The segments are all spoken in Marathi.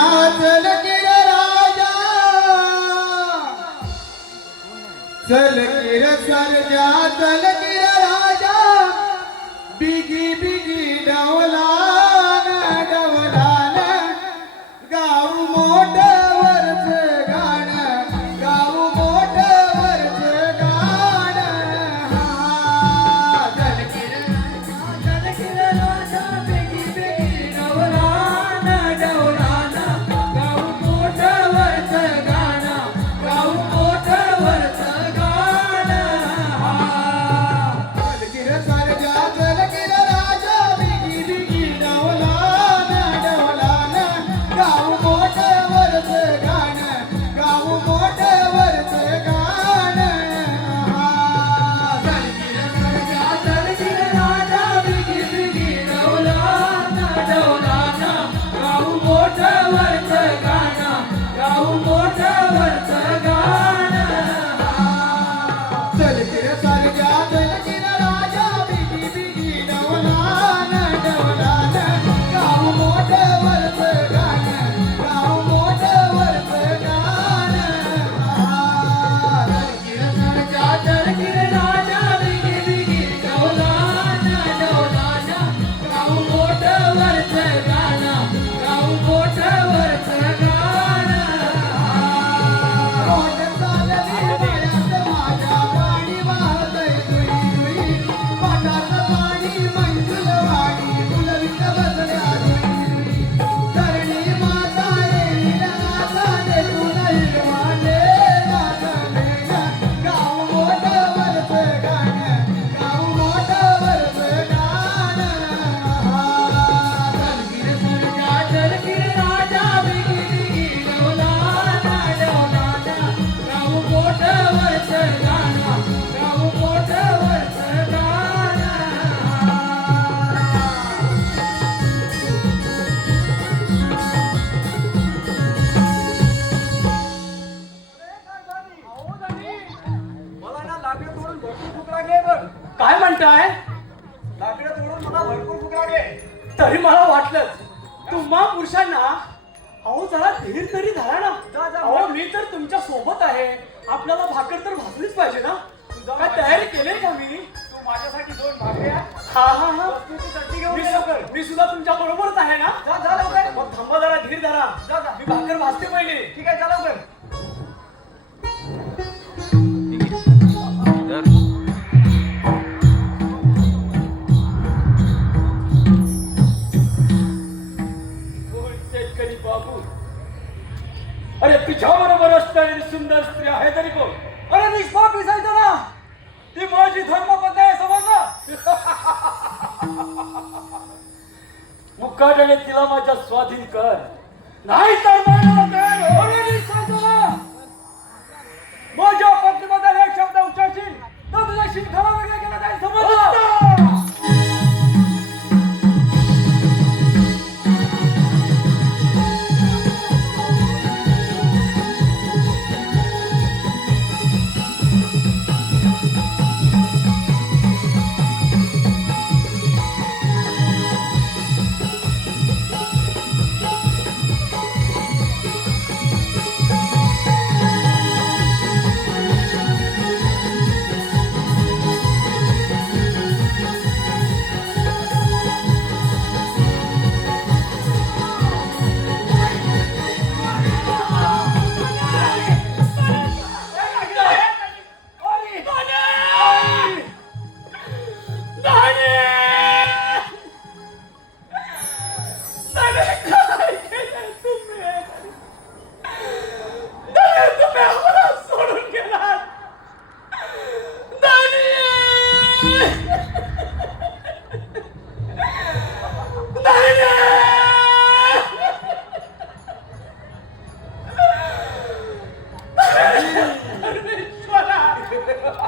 चल किर राजा चल किर सरजा चल किर राजा बिगी बिगी डवलान डवलान गाव मोठवरच गाणं गाव मोठवरच गाणं चल किर राजा बेगी बेगी डवलान डवलान गाव मोठवरचं गाणं गाव मोठवरचं गाणं चल किर सरजा चल किर राजा बिगी बिगी डवलान डवलान गाव मोठवरच गाणं गाव मोठवरच गाणं चल किर सरजा चल गिर राजा बेगी बेगी डवलान डवलान गाव मोठवरचं गाणं गाव मोठवरचं गाणं चल किर सरजा चल किर राजा बिगी बिगी डवलान डवलान गाव मोठवरच गाणं गाव मोठवरच गाणं चल किर सरजा चल गिर राजा बेगी बेगी डवलान डवलान गाव मोठवरचं गाणं गाव मोठवरचं गाणं कोण चालली पायात माझ्या पाणी वाहतय दुई दुई पाटात पाणी मंजुलवाडी फुलवित बसल्या दुई दुई धरणी माता येईल आता देऊन हिरवाले लागले गाव मोठवरच गाणं गाव मोठवरच गाणं चल गिर सरजा चल गिर राजा बेगी बेगी डवलान डवलान गाव मोठवरचं गाणं गाव मोठवरचं गाणं मला ना लाकडं तोडून भरपूर भूक लागली बघ. काय म्हणताय लाकडं तोडून मला भरपूर भूक लागली. तरी मला वाटलंच तुम्हा पुरुषांना अहो जरा धीर तरी धरा ना जा, जा. अहो मी तर तुमच्या सोबत आहे आपल्याला भाकर तर भाजलीच पाहिजे ना काय तयारी केली का मी तू माझ्यासाठी 2 भाकऱ्या हा हा हा वस्तूची चटणी घेऊन ये लवकर. मी सुद्धा तुमच्या बरोबरच आहे ना जा जा लवकर. मग थांबा जरा धीर धरा जा, जा. मी भाकर भाजते पहिले ठीक आहे, जा लवकर. बोल शेतकरी बाबू अरे तुझ्या बरोबर असणारी सुंदर स्त्री आहे तरी कोण अरे निष्पाप दिसायचं ना. ती माझी धर्मपत्नी आहे समजलं मुकाट्याने तिला माझ्या स्वाधीन कर नाही तर मारायला तयार हो. अरे निष्पाप ना. माझ्या पत्नीबद्दल एक शब्द उच्चारशील तर तुझ्या शिंखाला वेगळं केलं जाईल समजलं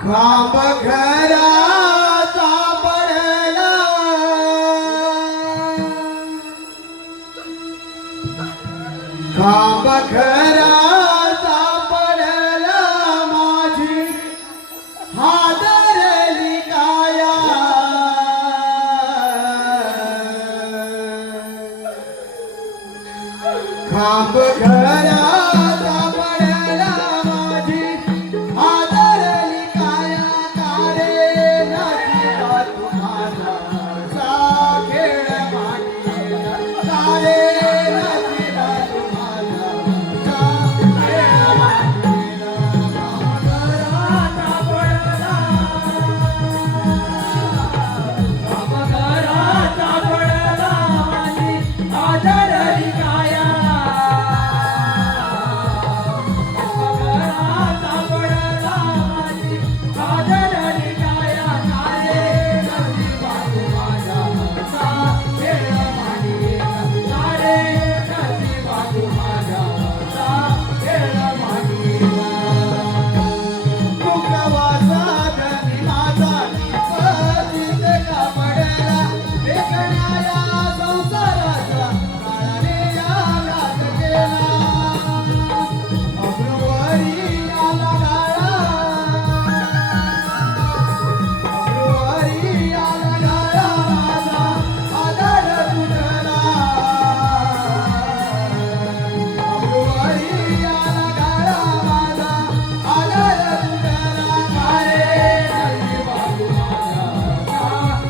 खांब घराचा पडला खांब घराचा पडला माझी हादरली काया खांब घराचा पडला माझी आदरली काया कारे नशिबा तुम्हाला सा खेळ मांडीला कारे नशिबा तुम्हाला सा खेळ मांडीला घराचा पडला घराचा पडला माझी आदरली काया घराचा पडला माझी आदरली काया नारे नशिबा तुम्हाला सा खेळ मांडीला नारे नशिबा तुम्हाला सा खेळ मांडीला मुखवासात माझा निपतीत का पडला देखण्याला संसाराचा काळाने आघात केला अब्रुवारी आला गाळा अब्रुवारी आला गाळा माझा आधार तुटला अब्रुवारी आला गाळा माझा आधार तुटला नारे नशिबा तुम्हाला सा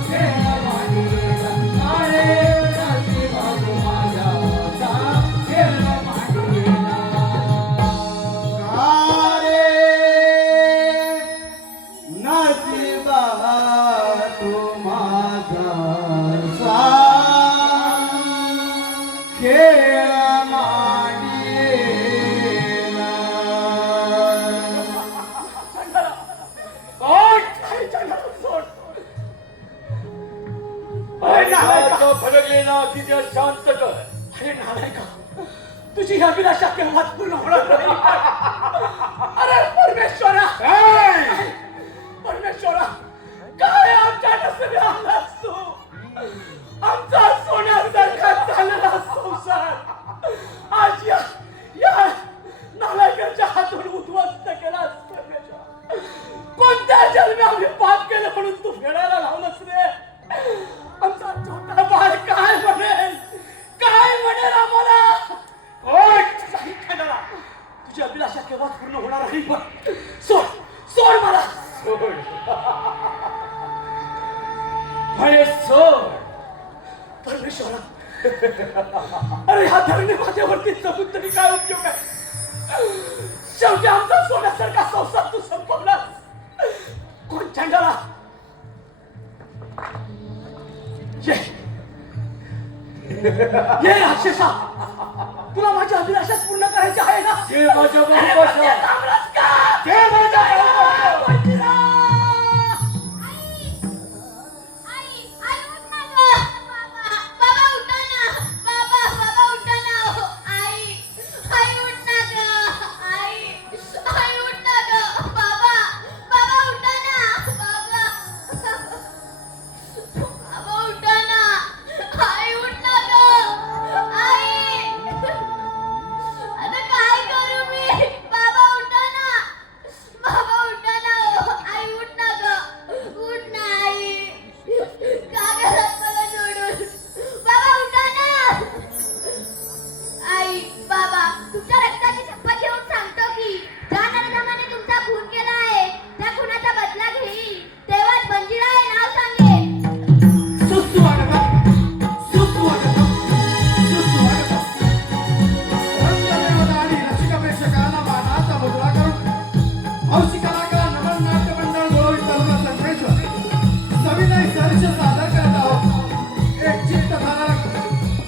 खेळ मांडीला नारे नशिबा तुम्हाला सा खेळ मांडीला कारे नशिबा तू माझा सा खेळ मांडीला फडकलेला तिथे शांत कर. अरे नालायका, तुझी ही अभिलाषा केव्हाच पूर्ण होणार नाही. अरे परमेश्वरा, परमेश्वरा, काय आमच्या नशिबी आलास तू. आमचा सोन्यासारखा चाललेला संसार आज या नालायकाच्या हातून उद्ध्वस्त केलास. परमेश्वरा, कोणत्या जन्मी आम्ही पाप केलं म्हणून तू फेडायला लावलंस रे. आमचा छोटा बाळ काय म्हणेल, काय म्हणेल आम्हाला. तुझी अभिलाषा केव्हा पूर्ण होणार नाही. पण सोड, सोड मला, सोड म्हणे, सोड. परमेश्वरा, अरे हा धरणी माझ्यावरती जबून तरी काय उपयोग आहे. शेवटी आमचा सोन्यासारखा संसार तू संपवलास. कोण चंडाला, ये राक्षसा, तुला माझ्या अभिलाषा पूर्ण करायची आहे ना. ते माझ्या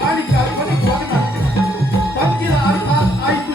आणि काल्पनिक वर्णन पंक्तीला अर्थात ऐकू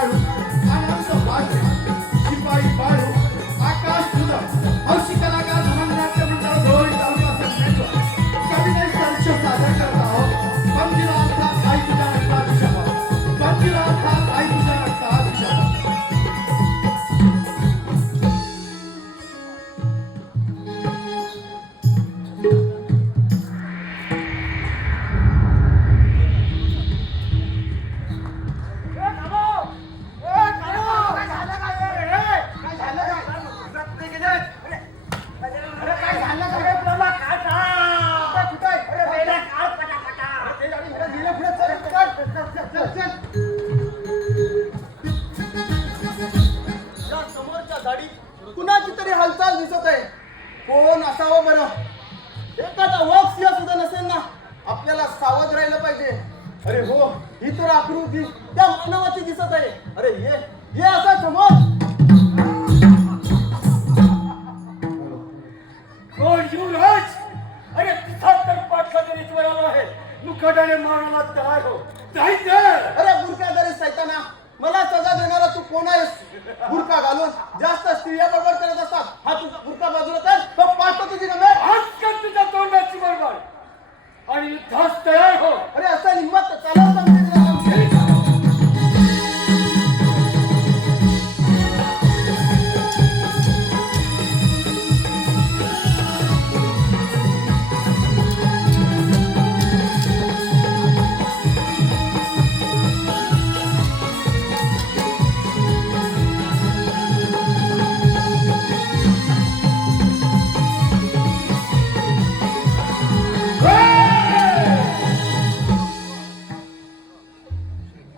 बाळू आणि आमचं बाजरे शिपाई बाळू आकाश सुदम हौशी कलाकार धर्मनाट्य मंडळ धोरण तालुका संघाचं कविता संच सादर करत आहोत. पंजिरा अर्थात आई तुझ्या रक्तात विषावा, पंजिरा अर्थात आई तुझ्या रक्तात विषावा. या समोरच्या झाडीत कुणाची तरी हालचाल दिसत आहे. कोण असावं बरं? एखादा वाघ सिंह सुद्धा नसेल ना. आपल्याला सावध राहिलं पाहिजे. अरे हो, ही तर आकृती त्या मानवाची दिसत आहे. अरे ये असा समोर. कोण युवराज? अरे तिथं तर पाठलागरीत आलो आहे. मुखाडाने मारायला तयार हो. जायचं. अरे बुरखाधारी सैताना, मला सजा देणारा तू कोण आहेस? बुरखा घालून जास्त स्त्रिया बरोबर करत असतात. हा तुझा बुरखा बाजूला तर तो पाहतो तुझी नव्हे. आजकाल तुझ्या तोंडाची बरोबर आणि युद्धास तयार हो. अरे असं हिंमत चालव सांगते तिला.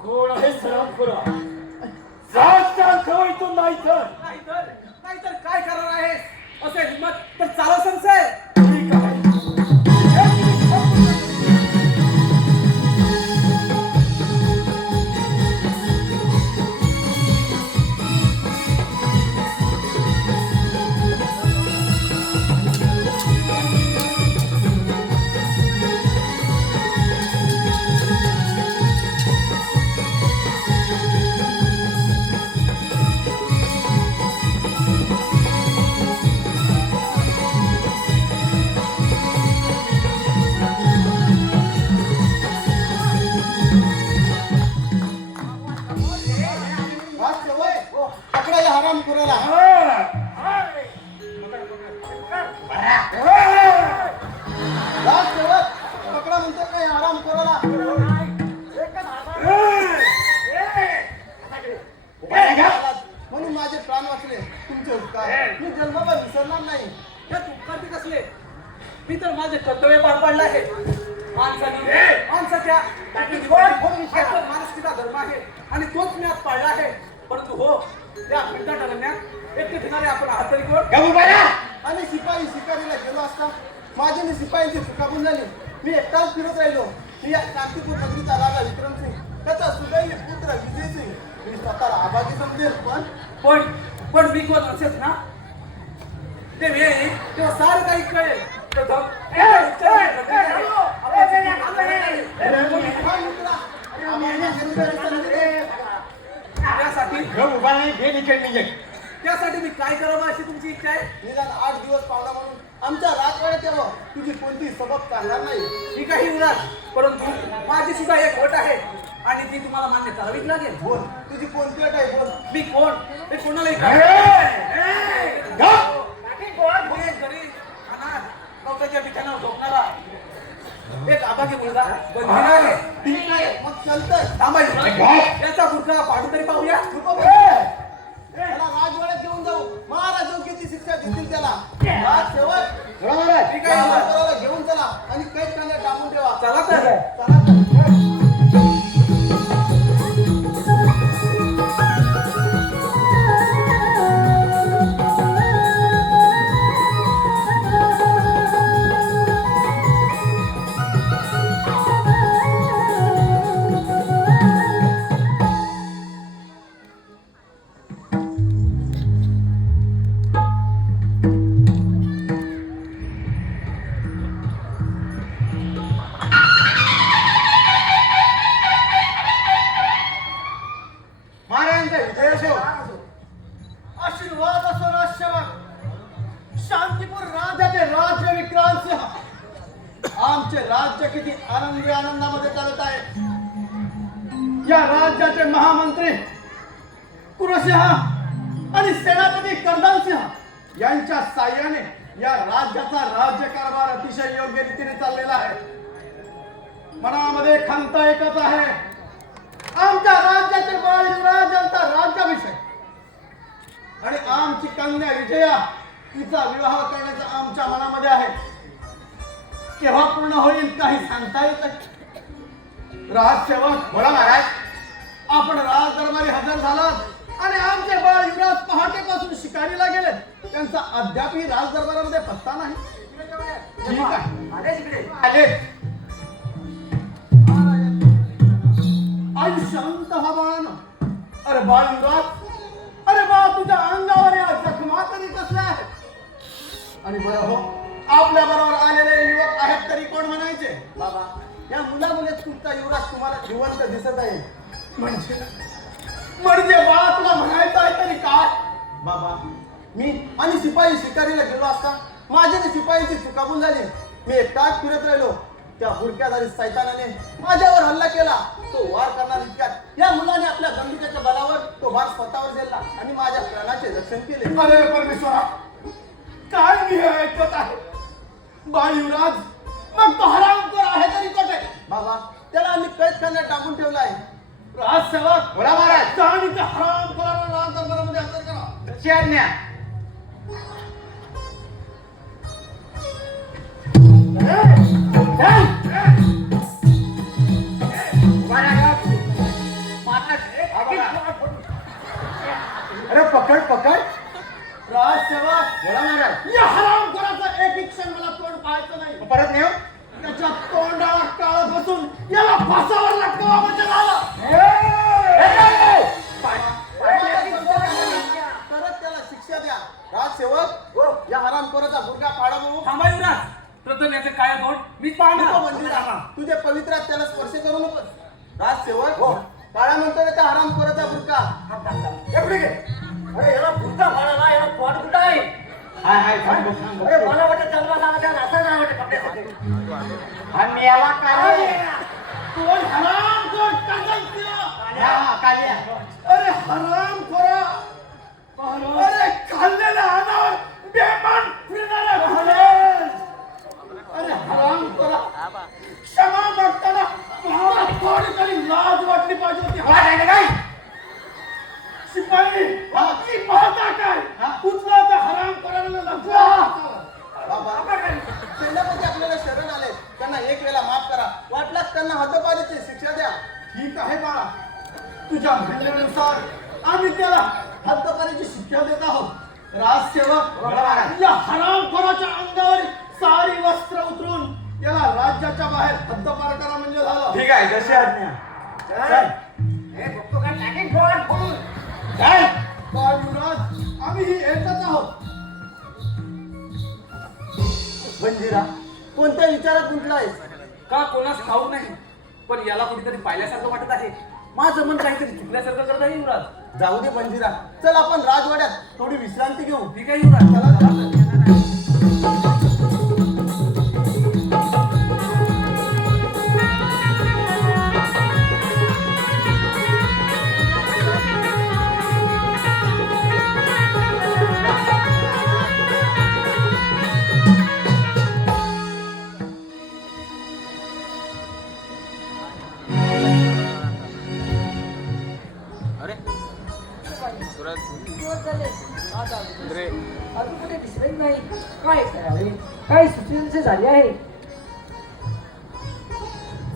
कोण आहे सरामपुरा? जास्त इथून नाही तर नाहीतर काय करणार आहेस? असे हिंमत तर चालव संशय. ठीक आहे. पकडा या हराम कुराला. पकडा म्हणतो काय हराम कुराला. म्हणून माझे प्राण वाचले तुमचे उपकार. मी जन्मभर विसरणार नाही. यात उपकार ते कसले? मी तर माझे कर्तव्य पार पाडले आहे. माणसाच्या मानसिकता धर्म आहे आणि तोच मी आज पाळला आहे. परंतु हो, त्या फिरता दरम्यान एक ठिकाणी आपण हातरी कोण आणि शिपाई शिकारीला गेलो असता माझी मी शिपायांची चुकाबून झाली. मी एकटाच फिरत राहिलो. मी या कांतीपूर नगरीचा राजा विक्रमसिंग, त्याचा सुदैवी पुत्र विजयसिंग मी स्वतःला आबादी समजेल. पण मी कोण असेच ना. ते वेळी तेव्हा सारं काही कळेल. त्यासाठी मी काय करावं अशी तुमची इच्छा आहे? निदान 8 दिवस पावला म्हणून आमच्या राजवाड्यात यावं. तुझी कोणती सबब चालणार नाही. ही काही उराल, परंतु माझी सुद्धा एक वट आहे आणि ती तुम्हाला मान्य करावीच लागेल. बोल, तुझी कोणती अट आहे? बोल. मी कोण हे कोणालाही नौकाच्या बिछाण्यावर झोपणारा एक आबागी मुलगा बंधीला आहे. ठीक आहे, मग चालतंय. थांबायचं. त्याचा बुरखा पाडू तरी पाहूया. त्याला राजवाड्यात घेऊन जाऊ. महाराज योग्य ती शिक्षा देतील त्याला. राज शेवट ठीक आहे, घेऊन चला आणि कैद खाण्यात डांबून ठेवा. चला तर. चला तर. शिवरायांचा विजय असो. आशीर्वाद असो राजसेवक. शांतीपूर राज्याचे राज्य विक्रांत सिंह. आमचे राज्य किती आनंदी आनंदामध्ये चालत आहे. या राज्याचे महामंत्री कुरसिंह आणि सेनापती कर्दम सिंह यांच्या साह्याने या राज्याचा राज्यकारभार अतिशय योग्य रीतीने चाललेला आहे. मनामध्ये खंत एकच आहे, आमच्या राज्याचे बाळ युवराज यांचा राज्याभिषेक आणि आमची कन्या विजया तिचा विवाह करण्याचा आमच्या मनामध्ये आहे. केव्हा पूर्ण होईल काही सांगता येत नाही. राजसेवक बोला महाराज. आपण राज दरबारी हजर झालात आणि आमचे बाळ युवराज पहाटेपासून शिकारीला गेले. त्यांचा अद्यापही राज दरबारामध्ये पत्ता नाही. ठीक आहे, आले. आई शांत हा बाळानं. अरे बाळ युवराज, अरे बाळ तुझ्या अंगावर या जखमा तरी कसल्या आहेत? आणि बरं हो, आपल्या बरोबर आलेले युवक आहेत तरी कोण म्हणायचे? बाबा, या मुलामुळेच तुमचा युवराज तुम्हाला जिवंत दिसत आहे. म्हणजे बाळा तुला म्हणायचं आहे तरी काय? बाबा, मी आणि शिपाई शिकारीला गेलो असता माझ्या त्या शिपाईंची चुकाबून झाली. मी एकटाच फिरत राहिलो. त्या हुडक्याधारी सैतानाने माझ्यावर हल्ला केला. तो वार करणार इतक्यात या मुलाने आपल्या गंभीराच्या बलावर तो वार स्वतःवर झेलला आणि माझ्या प्राणाचे रक्षण केले. अरे परमेश्वरा, काय मी हे ऐकत आहे? बाळ युवराज, मग तो हरामखोर आहे तरी कोठे? बाबा, त्याला आम्ही कैद करण्यात टाकून ठेवला आहे. राजसेवक, बोला महाराज. आणि त्या हरामखोराला राज दरबारामध्ये हजर करा. कशी आज्ञा. अरे पकड पकड. राजसेवक, बोला महाराज. या हरामखोराचा एक क्षण मला तोंड पाहायचं नाही. परत नेऊ. त्याच्या तोंडाला काळ बसून याला फासावर लटकवा म्हणजे झालं. परत त्याला शिक्षा द्या. राजसेवक, या हरामखोराचा बुरका फाडा भाऊ. थांबा युवराज, प्रथम याचं काय तोंड मीच पाहणार. तुझ्या पवित्रात त्याला स्पर्श करू नकोस. राजसेवक, काळा म्हणतो त्या हरामखोराचा बुरका. अरे याला पुढचा फाडाला, याला पोट कुठं आहे? अरे मला वाटतं जन्मा सांगा असं नाही वाटत कपड्यासाठी. आणि याला काय कोण हरामखोर कर्दम सिंह? अरे हरामखोरा, अरे खाल्लेल्या अन्नावर बेमान फिरणाऱ्या घोड्यास. अरे हरामखोरा, क्षमा मागताना मला थोडी तरी लाज वाटली पाहिजे होती. शिपाई, मी पाहता काय? कुठला त्या हरामखोराला लपला? बाबा, सेनापती आपल्याला शरण आले. त्यांना एक वेळा माफ करा. वाटल्यास त्यांना हद्दपारीची शिक्षा द्या. ठीक आहे बाळा, तुझ्या म्हणण्यानुसार आम्ही त्याला हद्दपारीची शिक्षा देत आहोत. राजसेवक, या हरामखोराच्या अंगावर सारी वस्त्र उतरून याला राज्याच्या बाहेर हद्दपार करा म्हणजे झालं. ठीक आहे, जशी आज्ञा. काय बाळ युवराज, आम्ही ही एकच आहोत. बंजिरा, कोणत्या विचारात गुंतला आहेस? का कोणास ठाऊक नाही, पण याला कुठेतरी पाहिल्यासारखं वाटत आहे. माझं मन काहीतरी चुकल्यासारखं करत आहे युवराज. जाऊ दे बंजिरा, चल आपण राजवाड्यात थोडी विश्रांती घेऊ. ठीक आहे युवराज, चला. अजून कुठे दिसलेच नाही. काय करावे, काय सुचविण्याचे झाले आहे.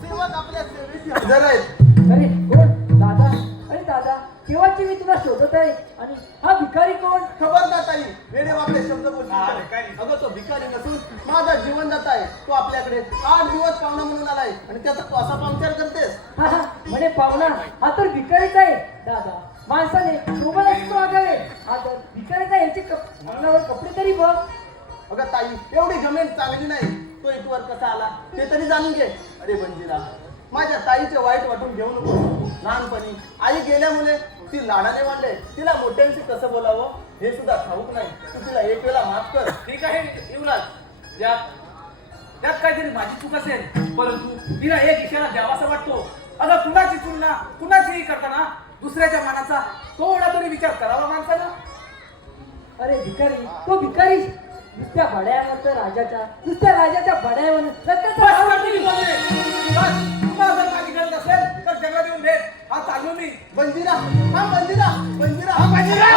सेवक आपल्या सेवेशी हजर आहेत. अरे कोण? दादा. अरे दादा, केव्हाची मी तुला शोधत आहे. आणि हा भिकारी कोण? खबरदार ताई, वेडे वाकडे शब्द बोलतो. अगं, तो भिकारी नसून माझा जीवनदाता आहे. तो आपल्याकडे 8 दिवस पाहुणा म्हणून आलाय आणि त्याचा तू असा पाहुणचार करतेस. हा हा, म्हणे पाहुणा. हा तर भिकारीच आहे. दादा, माणसाने सोबत असतो वागावे. हा तर भिकारीचा याचे अंगावर कपडे तरी बघ. अगं ताई, एवढी जमीन चांगली नाही. तो इथवर कसा आला ते तरी जाणून घे. अरे बंजिरा, माझ्या ताईचे वाईट वाटून घेऊ नको. लहानपणी आई गेल्यामुळे ती लाडाने मांडे, तिला मोठ्यांशी कसं बोलावं हे सुद्धा ठाऊक नाही. तू तिला एक वेळा माफ कर. ठीक आहे युवराज, त्यात काहीतरी माझी चूक असेल, परंतु तिला एक इशारा द्यावासा वाटतो. अगं कुणाची तुलना कुणाचीही करताना दुसऱ्याच्या मनाचा थोडा तरी विचार करावा माणसानं. अरे भिकारी, तो भिकारी नुसत्या बड्यावर तर राजाच्या, नुसत्या राजाच्या बड्यावर बस करते मी बोलले. बस, तुम्हाला जर माझी गरज असेल तर जगात येऊन भेट. हा चाललो मी. बंजिरा, हा बंजिरा, बंजिरा, हा बंजिरा,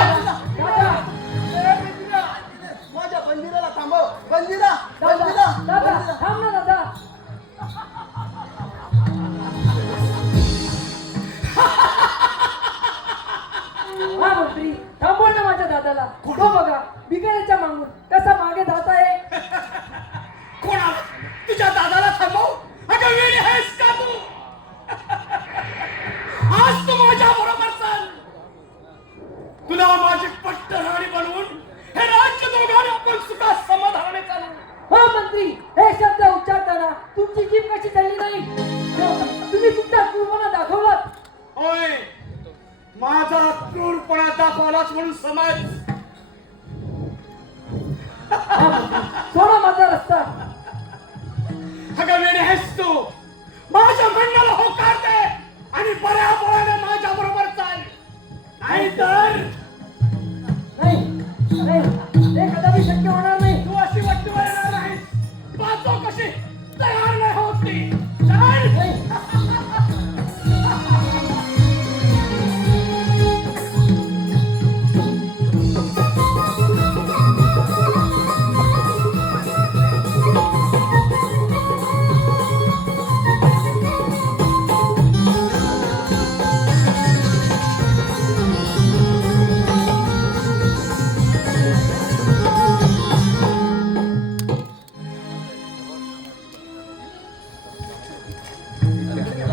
माझ्या बंजिराला थांबव. बंजिरा, बंजिरा, दादा बंजिरा. थांब ना दादा. हा मंत्री, थांबव ना माझ्या दादाला. तो बघा भिकाऱ्याच्या मागून कसा मागे जात आहे. कोणाला? तुझ्या दादाला थांबव? अगं वेडी आहेस का तू? आज तू माझ्या बरोबर चाल. तुला माझी पट्टराणी बनवून हे राज्य दोघांनी आपण सुखात समाधानाने चालू. हो मंत्री, हे शब्द उच्चारताना तुमची जीभ कशी चालली नाही? तुम्ही तुमचा क्रूरपणा दाखवलात. होय, माझा क्रूरपणा दाखवलाच म्हणून समज. हा मंत्री, सोडा माझा रस्ता. अगं वेडी आहेस तू? माझ्या म्हणण्याला होकार दे आणि बऱ्या बोळाने माझ्या बरोबर चाल. नाहीतर नाही नाही, हे कदापि शक्य होणार नाही. तू अशी वाटते येणार नाही. पाहतो कशी तयार नाही होत ती. चल.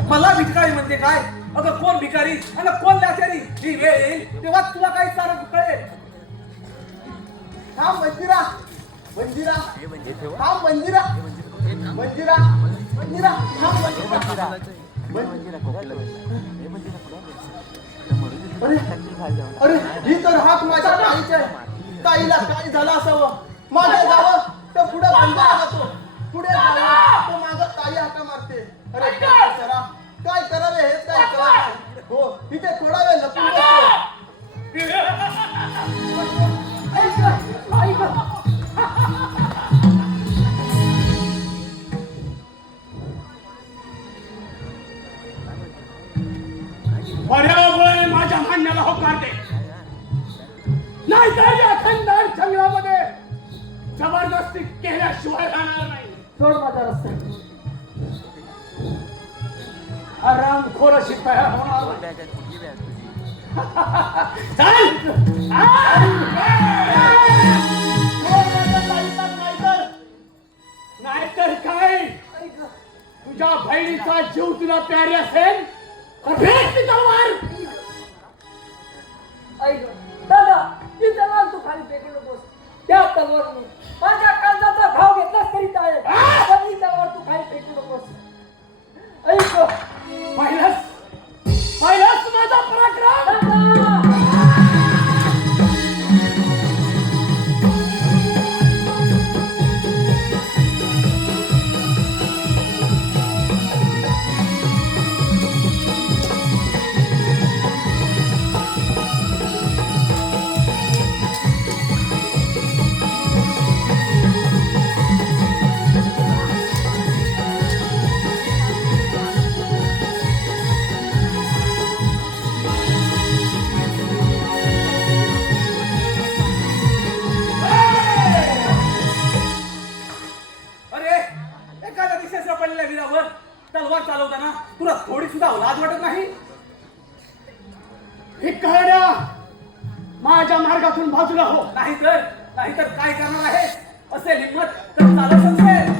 मला भिकारी म्हणजे काय? अगं कोण भिकारी आणि कोण लाचारी? ही वेळ येईल तेव्हा तुला काही सारं कळेल. थांब बंजिरा, बंजिरा, थांब बंजिरा, बंजिरा, बंजिरा, थांब बंजिरा. अरे ही तर हाक माझ्या ताईची आहे. ताईला काय झालं असावं? मागे जावं तर पुढे बंजारा जातो, पुढे जावं तो मागं ताई हाका मारते. अरे काय करा, काय करावे हेच काय कळत नाही. हो इथे थोडा वेळ लपून बसतो. बऱ्यामुळे माझ्या म्हणण्याला होकार दे. नाहीतर या खंडार जंगलामध्ये जबरदस्ती केल्याशिवाय राहणार नाही. सोड माझा रस्ता. आरामखोर अशी तयार होणार. चल. नाहीतर काय? तुझ्या बहिणीचा जीव तुला प्यारी असेल तर भेट ती तलवार. ऐक दादा, ती तलवार तू खाली फेकू नकोस. त्या तलवारने माझ्या कांदाचा घाव घेतलास तरी चालेल, पण ही तलवार तू खाली फेकू नकोस. ऐक पाहिलंस माझा पराक्रम. दादा. तलवार चालवताना तुला थोडी सुद्धा लाज वाटत नाही? हे कळण्या माझ्या मार्गातून बाजूला हो. नाहीतर काय करणार आहे? असेल हिम्मत तर चालत असेल.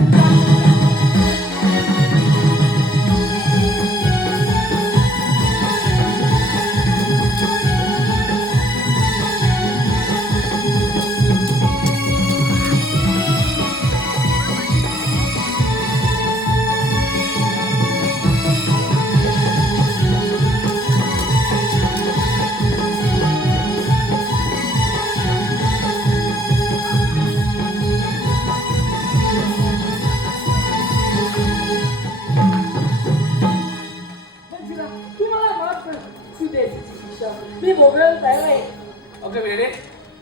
अगं वेळे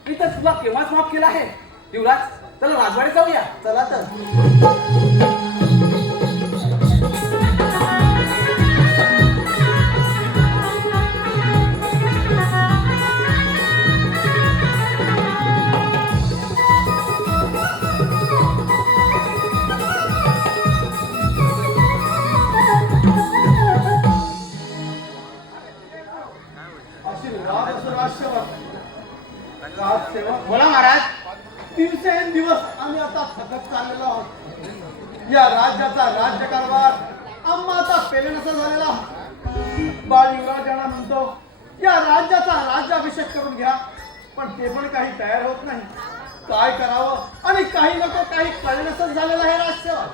मी तर तुला केव्हाच माफ केला आहे. युवराज चला राजवाडे जाऊया. चला तर. आशीर्वाद असो राजसेवक. राजसेवक बोला महाराज. दिवसेंदिवस आम्ही आता थकत चाललेलो आहोत. या राज्याचा राज्यकारभार आम्हा आता पेलनसा झालेला. बाळ युवराजांना म्हणतो या राज्याचा राज्याभिषेक करून घ्या, पण ते पण काही तयार होत नाही. काय करावं आणि काही नको काही कळणसच झालेलं आहे राजसेवक.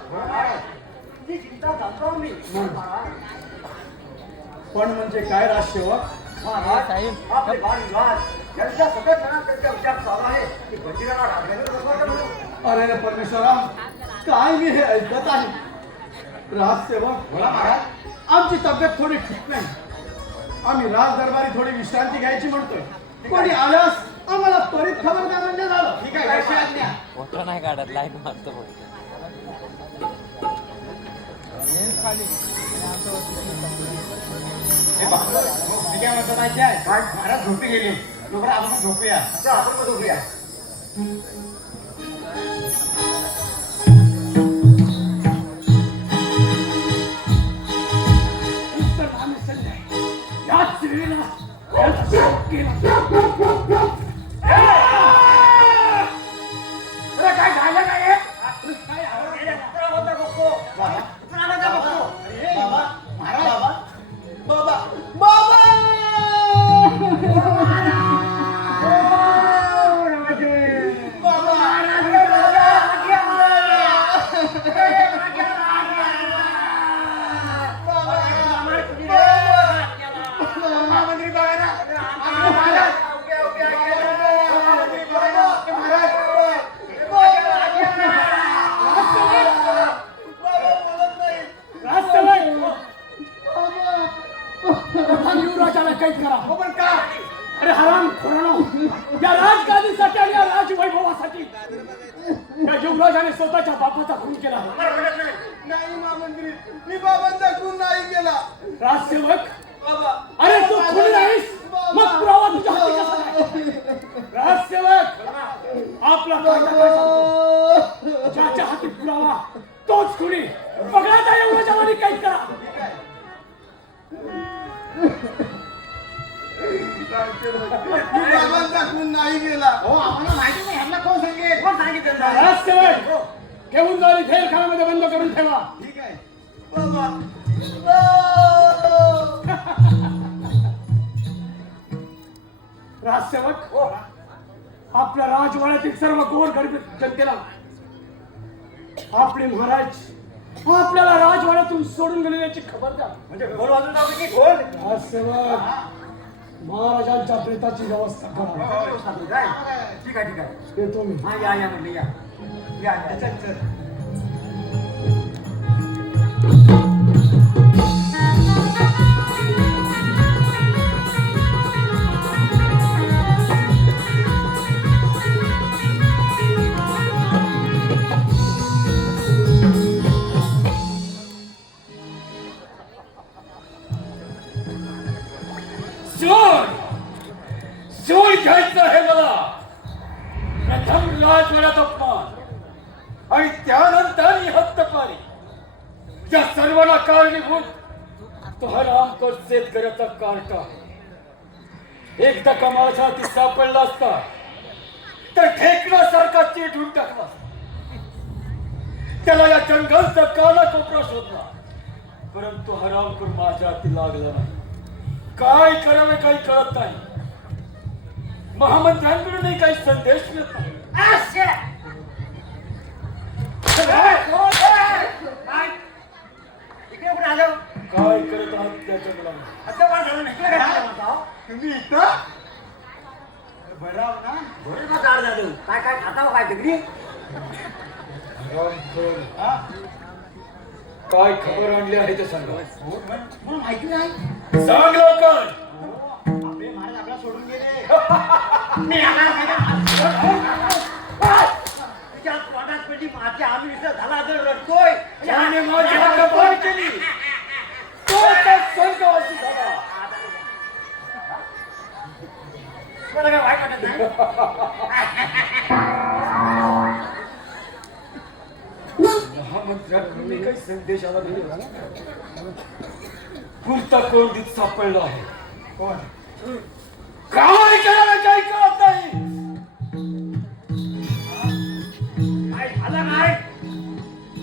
जी चिंता जाणतो मी पण म्हणजे काय राजसेवक? महाराज आपले बालविवाद यांच्या सतत त्यांच्या विचार चालू आहे की बंदिराला डागण्याचं अरे रे परमेश्वरा, काय मी हे ऐकत आहे. राजसेवक बोला महाराज. आमची तब्येत थोडी ठीक नाही. आम्ही राज दरबारी थोडी विश्रांती घ्यायची म्हणतोय. कोणी आल्यास आम्हाला त्वरित खबर द्या म्हणजे झालं. ठीक आहे कशी आज्ञा. फोटो नाही काढत लाईन मारतो बघ. हे बाबा, मी काय म्हणतो माहिती आहे? महाराज झोपी गेली. तोपर्यंत आपण झोपूया. चला आपण पण झोपूया. उत्तर आम्ही संजय याच वेळेला याचा शोक केला. अरे काय झालं काय हे? काय आवडलं? कुणाला बोलता बघतो? कुणाला बोलता बघतो? बाबा महाराज. बाबा बाबा युवराजाला कैद करा. पण का? अरे हराम खोरानो, या राजगादीसाठी आणि या राजवैभवासाठी या युवराजाने स्वतःच्या बापाचा खून केला. नाही महामंत्री, मी बाबांचा खून नाही केला. राजसेवक, बाबा अरे तू खून नाहीस, मग पुरावा तुझ्या हाती कसा काय? राजसेवक, आपला कायदा काय सांगतो? ज्याच्या हाती पुरावा तोच खुनी. पकडा त्या युवराजाला कैद करा. मी बाबांचा खून नाही केला. हो आम्हाला माहिती नाही. ह्यांना कोण सांगेल? कोण सांगितलं तुला? राजसेवक, घेऊन जाऊन जेलखान्यामध्ये बंद करून ठेवा. ठीक आहे बाबा. राजसेवक, आपल्या राजवाड्यातील सर्व गोरगरीब जनतेला आपले महाराज आपल्याला राजवाड्यातून सोडून गेलेल्याची खबर द्या. म्हणजे ढोल वाजून जातो की ढोल? राजसेवक, महाराजांच्या प्रेताची व्यवस्था करा. काय? ठीक आहे ठीक आहे. येतो मी. हा या या म्हणले या या या. चल चल. सोय घ्यायचं आहे मला. प्रथम राजवाड्यात अपमान आणि त्यानंतर ही हत्तपारी. या सर्वांना कारणीभूत तो हा रामकर शेतकऱ्याचा कार्टा. एकदा कमाळाच्या हाती सापडला असता तर ठेकण्यासारखा चिठून टाकला. त्याला या जंगलचा काला कोपरा शोधला, परंतु हा रामकर माझ्या हाती लागला नाही. काय करावे काही कळत नाही. महामंत्र्यांकडूनही काही संदेश मिळत नाही. इकडे कुठे आलो? काय करत आहात त्याच्या मुलांना? आता काय झालं नाही? इकडे काय म्हणता? तुम्ही इथं बरं आहो ना? ढोल का जाड झालं? काय काय खाता हो काय तिकडे? हा? काय खबर आणली आहे ते सांगा. मला माहिती नाही. सांग लवकर. आपले महाराज आपल्याला सोडून गेले. तुझ्या तोंडात पडली माझी आम्ही इथं झाला जर रडतोय आणि माझी कपाळ केली तो त्या स्वर्गवासी झाला. मला काय वाईट वाटत नाही. महामंत्र्यांनी काही संदेश आला नाही. कुर्ता कोंडीत सापडला आहे. कोण? काय करायला काही कळत नाही. काय झालं काय?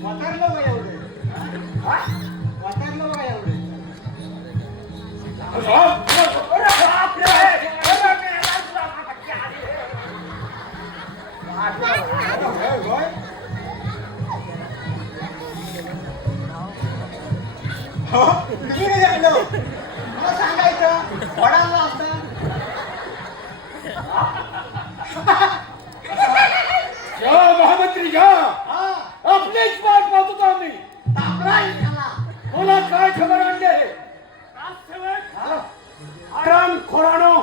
वातारलं बा एवढे वातारलं बा एवढे तुम्ही काय झालं मला सांगायचं वडाला असता या महामंत्री या आपलीच वाट पाहत होतो आम्ही. मला काय खबर आणली आराम खोरानो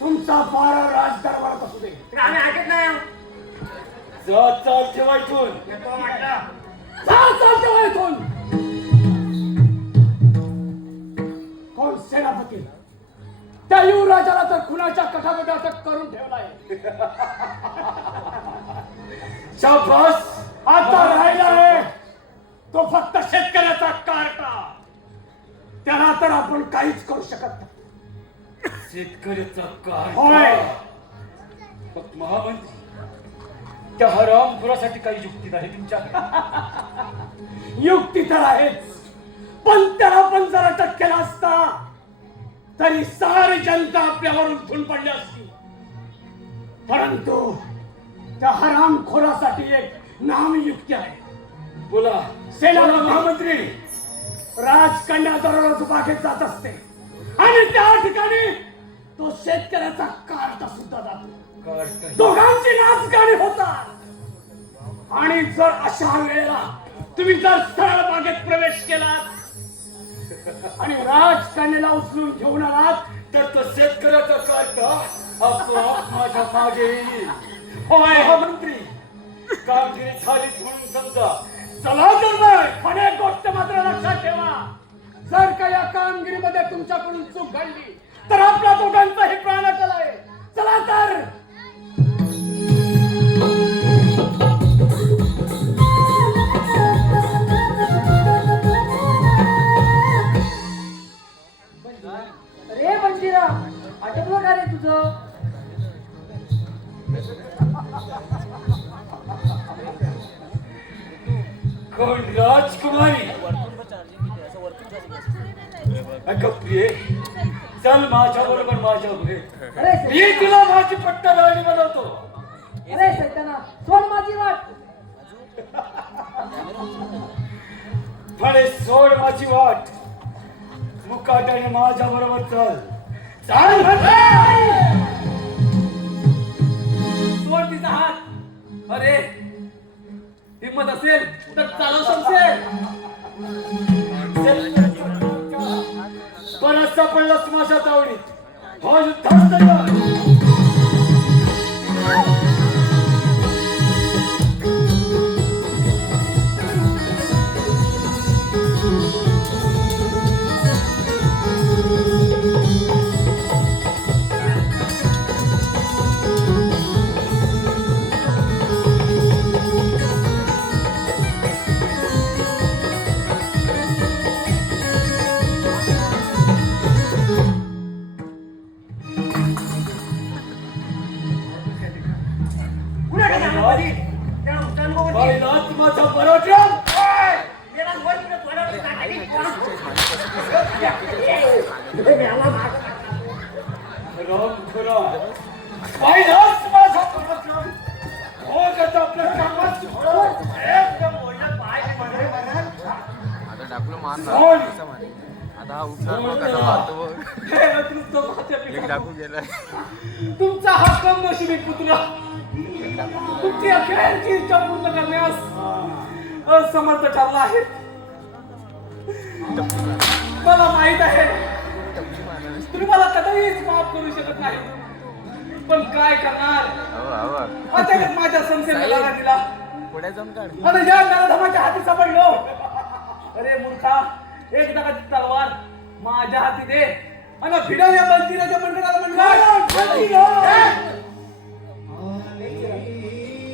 तुमचा बारा राज दरबारात असू दे. आम्ही ऐकत नाही. चाल ठेवा इथून. चाल ठेवा इथून. कोण सेनापती त्या युवराजाला तर खुनाच्या कठामध्ये अटक करून ठेवलाय. शाबास. आता राहिला आहे तो फक्त शेतकऱ्याचा कार्टा. त्याला तर आपण काहीच करू शकत नाही. शेतकऱ्याचा कार्टा होय. महामंत्री त्या हरामखोरासाठी काही युक्ती नाही तुमच्याकडे. युक्ती तर आहेच पण त्याला पण जर अटक केला असता तरी सारी जनता आपल्यावर उठून पडली असती. परंतु त्या हरामखोरासाठी एक नामी युक्ती आहे. बोला. सेनापती महामंत्री राजकन्या दररोज बागेत जात असते आणि त्या ठिकाणी तो शेतकऱ्याचा कार्टा सुद्धा जातो. दोघांची नाचगाणी होतात. आणि जर अशा वेळेला तुम्ही जर सरळ बागेत प्रवेश केलात आणि राजकन्याला उचलून घेऊन आलात तर तो शेतकऱ्याचा कार्टा आपोआप माझ्या मागे येईल. होय महामंत्री कामगिरी झालीच म्हणून समजा. चला तर नाही. पण एक गोष्ट मात्र लक्षात ठेवा. जर का या कामगिरीमध्ये तुमच्याकडून चूक घडली तर आपल्या दोघांचाही प्राण अटल आहे. चला तर. अरे बंजीरा आटपलं का रे तुझं? कोण राजकुमारी? अगं प्रिये चल माझ्या बरोबर माझ्या पुढे. अरे मी तुला माझी पट्टा राणी बनवतो. अरे सैताना सोड माझी वाट. फळे सोड माझी वाट. मुकाट्याने माझ्या बरोबर चल. चाल सोड तिचा हात. अरे हिम्मत असेल तर चालव शमशेर. पण असा पडलास माझ्या तावडीत हो युद्धास्त कर. माझा पराक्रम राम खरा पाहिलाच माझा पराक्रम. हो गता आपल्या कामात एकदम मोठा पाय मध्ये आता टाकलो मान सोड. आता हा उठणार बघ कसा मारतो बघ. हे नेतृत्व माझ्या एक पिकाचं. टाकून गेलाय. तुमचा हा कम नशिबी पुत्र तुमची अखेरची इच्छा पूर्ण करण्यास असमर्थ ठरला आहे. मला माहित आहे तुम्ही मला कधीच माफ करू शकत नाही. पण काय करणार हो अचानक माझ्या संशय लागा दिला पुढे जाऊन काढ आणि या नराधमाच्या हाती सापडलो. अरे मूर्खा, एक दगडाची तलवार माझ्या हाती दे आणि फिरव या बंजीराच्या मंडळाला म्हणलं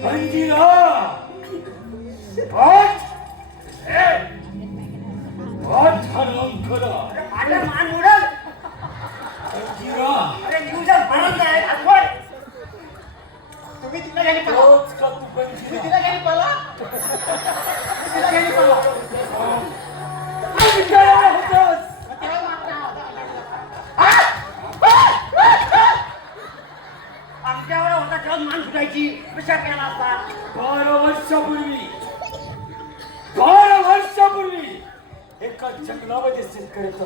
अंजिरा आठ आठ हराम खरा माझा मान उडल. अंजिरा अरे न्यूजर भरत आहे आठवण. तुम्ही तिला घ्यायला पळा. तोच का तू अंजिरा तिला घ्यायला पळा. तिला घ्यायला पळा. अंजिरा होतास तिला मारता. आमच्यावर होता तेव्हा मान फुटायची कशा केला असता. 12 वर्षापूर्वी एका जंगलामध्ये शेतकऱ्याचा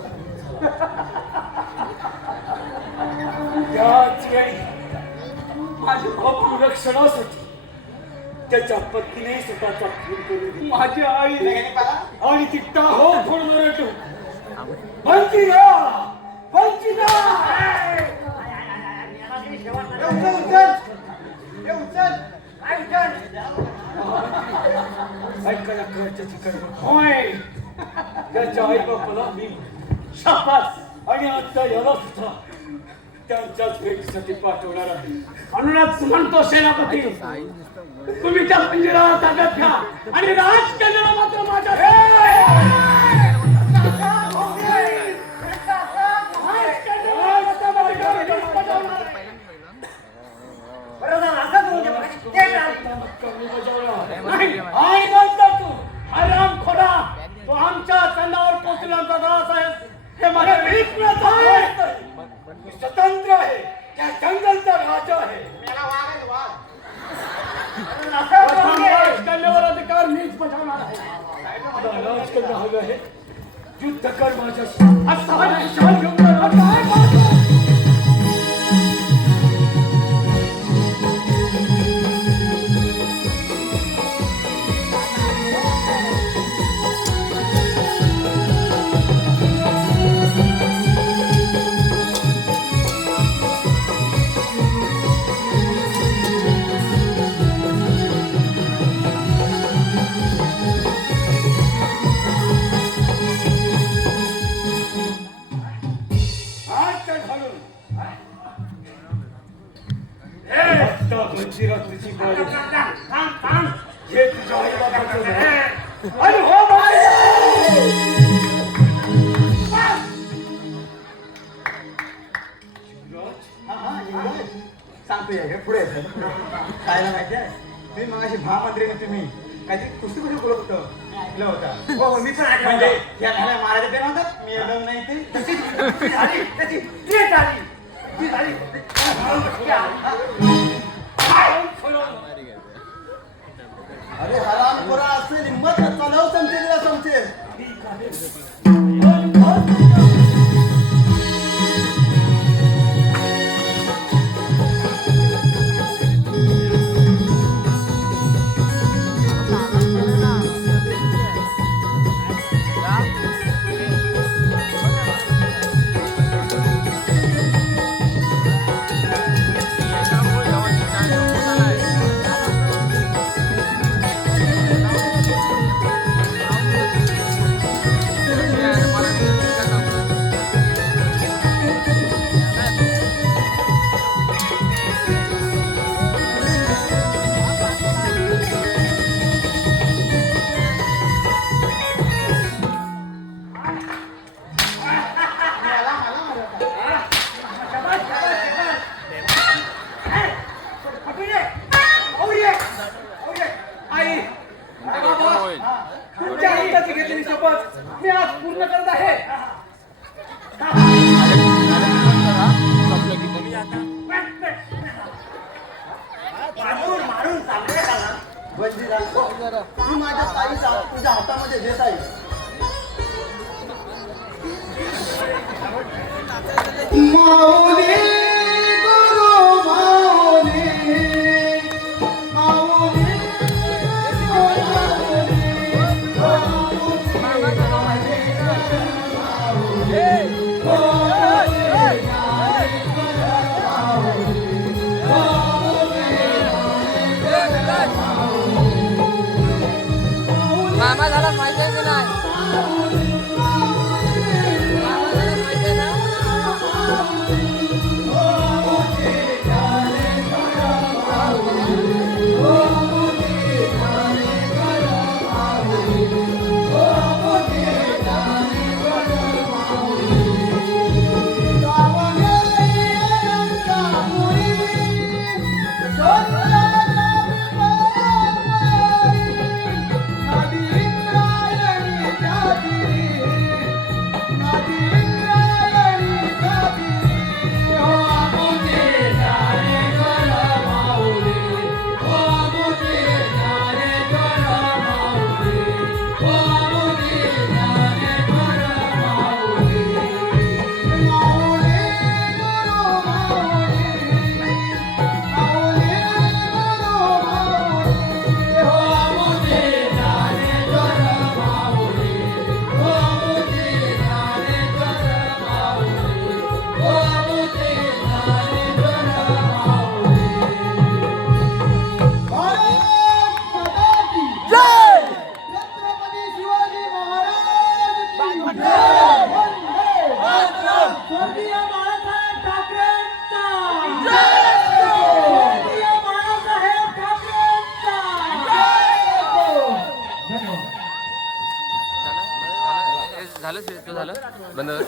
त्याच वेळी माझ्या बापू रक्षणासाठी त्याच्या पत्नीने स्वतःचा खून करून दिला. माझी आई आणि ती टाहो फोडून रडू वंचिता वंचिता ऐकायला कळच्या ठिकाणी होय त्याच्या आई बापाला मी शाबास आणि आता याला सुद्धा त्यांच्याच भेटीसाठी पाठवणार आहे. म्हणूनच म्हणतो सेनापती तुम्ही त्या मंदिराला ताब्यात घ्या आणि राजकन्याला मात्र माझ्या आणि नंतर तू आराम खोरा तो आमच्या तंडावर पोचल्याचा दास आहे हे मला विकण्यात आहे. मी स्वतंत्र आहे त्या जंगलचा राजा आहे. राजकन्यावर अधिकार मीच बजावणार आहे. मला राजकन्या हवे आहे. युद्ध कर माझ्याशी असा विशाल घेऊन तुझी बोल हे तुझ्या आईला पाठवलं आणि हो सांगतोय पुढे काय ना माहिती आहे तुम्ही मगाशी महामंत्रीने तुम्ही काहीतरी कुस्ती कुस्ती बोलत होतं ऐकलं होतं. हो मी पण ऐकलं म्हणजे या घाला मारायला ते नव्हतं मी येणार नाही ते तशी झाली त्याची ती झाली ती झाली अरे हराम खोरा असेल हिंमत चालव चमचे दिला चमचे तुमच्या आईची घेतलेली शपथ मी आज पूर्ण करत आहे. मारून चांगले झाला. तू माझ्या ताईचा तुझ्या हातामध्ये देत आहे. माऊली गुरु माऊली माऊली झालं झालं बंद कर.